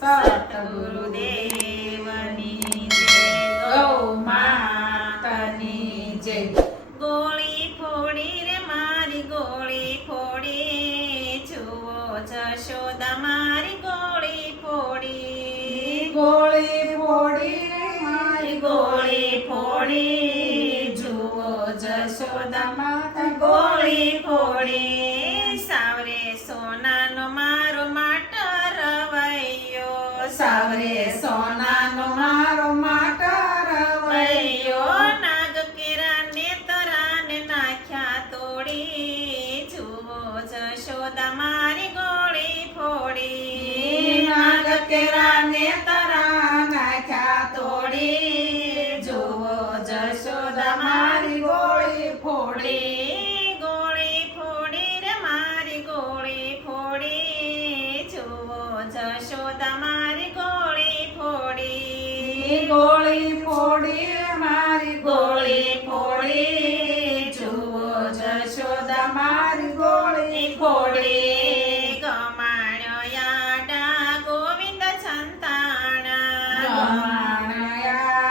સતગુરુદેવની જય, ગૌ માતાની જય. ગોળી ફોડી રે મારી ગોળી ફોડી, જુઓ જશોદા મારી ગોળી ફોડી. ગોળી ફોડી રે મારી ગોળી ફોડી, જુઓ જશોદા માતા ગોળી ફોડી. સાવરે સોનાનો મારો માટો રવૈયો, સાવરે સોનાનો મારો માટો રવૈયો. નાગ કેરાને તરાને નાખ્યા તોડી, જુઓ જશોદા મારી ગોળી ફોડી. નાગ કેરાને તરા નાખ્યા તોડી, જુઓ જશોદા મારી ગોળી ફોડી. ગોળી ફોડી રે મારી ગોળી ફોડી, જુઓ જશોદા મારી ગોળી ફોડી. ગોળી ફોડી રે મારી ગોળી ફોડી, જુઓ જશોદા મારી ગોળી ફોડી. ગમાણ્યો યાડા ગોવિંદ સંતાણા, ગમાણ્યાડા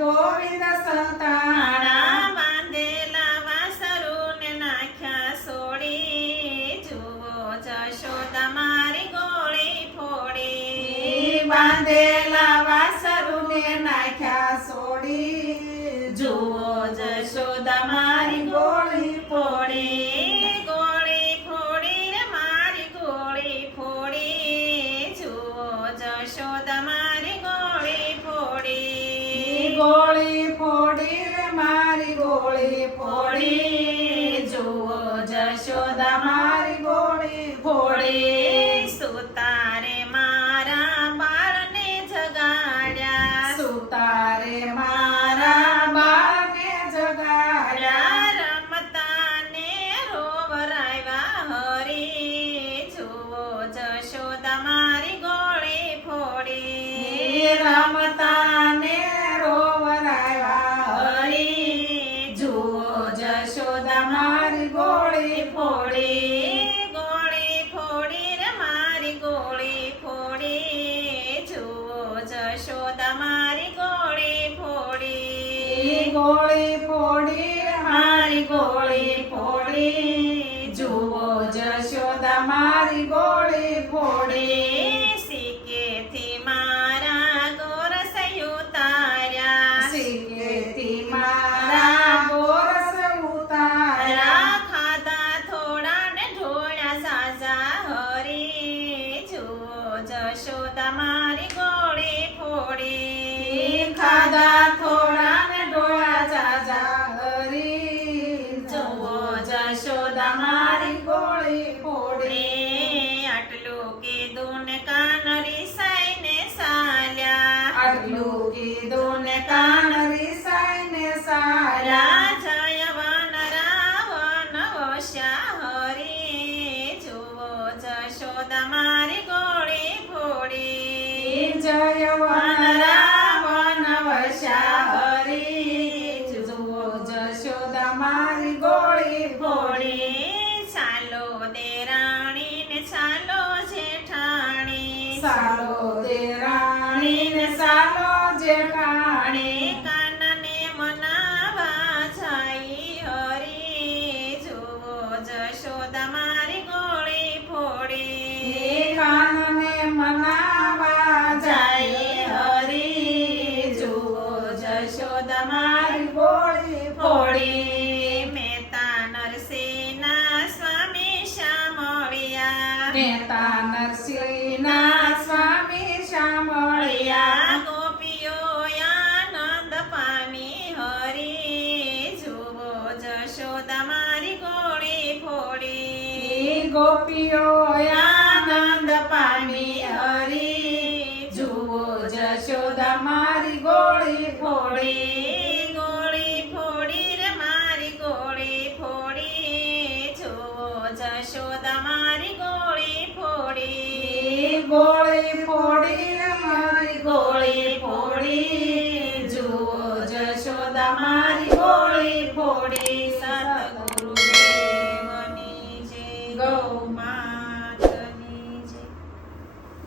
ગોવિંદ સંતાણા. બાંધેલા વાસરુને નાખ્યા સોડી, જુઓ જશોદા મારી ગોળી ફોડી. બાંધેલા વાસરુને નાખ્યા સોડી, જુઓ જશોદા મારી ગોળી ફોડી. ગોળી ફોડી રે મારી ગોળી ફોડી, જુઓ જશોદા મારી ગોળી ફોડી. ગોળી ફોડી રે મારી ગોળી ફોડી, જુઓ જશોદા મારી ગોળી ફોડી. સુતારે મારા બાળને જગાડ્યા, સુતારે મારા બાળને જગાડ્યા. રમતા ને રોવરાવ્યા હરી, જુઓ જશોદા મારી ગોળી ફોડી. રમતા ને રોવરાવ્યા હરી, જુઓ જશોદા મારી ગોળી ફોડી. ગોળી ફોડી રે મારી ગોળી ફોડી, જુઓ જશોદા મારી ગોળી ફોડી. ગોળી ફોડી રે મારી ગોળી ફોડી, જુઓ જશોદા મારી ગોળી ફોડી. સિક્કેથી મારા ગોરસ ઉતાર્યા, સિક્કેથી મારા ગોરસ ઉતાર્યા. ખાધા થોડા ને ઢોળ્યા સાજા હરી, જુઓ જશોદા મારી ગોળી ફોડી. ખાધા થોડા ને ડોળા જાજા હરી, જુઓ જશોદા મારી ગોળી ફોડી. આટલું કીધું ને કાન રીસાઈને સાલ્યા, આટલું કીધું ને કાન રીસાઈને સાર્યા. જયવન રાવણ વશ્યા હરી, જુઓ જશોદા મારી ગોળી ફોડી. જયવન રાવણ વશ્યા હરી, જુઓ જશોદા મારી ગોળી ફોડી. ચાલો દેરાણી ને ચાલો જેઠાણી, સાલો દેરાણી ને સાલો જેઠાણી. કાનને મનાવા જાય હરી, જુઓ જશોદા મારી ગોળી ફોડી. કાનને મનાવા જાય હરી, જુઓ જશોદા મારી ગોળી ફોડી. મહેતા નરસિંહના સ્વામી શામળિયા, મહેતા નરસિંહના સ્વામી શામળિયા. ગોપીઓ આનંદ પામી હરી, જુઓ જશોદા મારી ગોળી ફોડી. ગોપીઓ આનંદ પામી હરી, જુઓ જશોદા મારી ગોળી ફોડી. ગોળી ફોડી રે મારી ગોળી ફોડી, જુઓ જશોદા મારી ગોળી ફોડી. ગોળી ફોડી રે મારી ગોળી ફોડી, જુઓ જશોદા મારી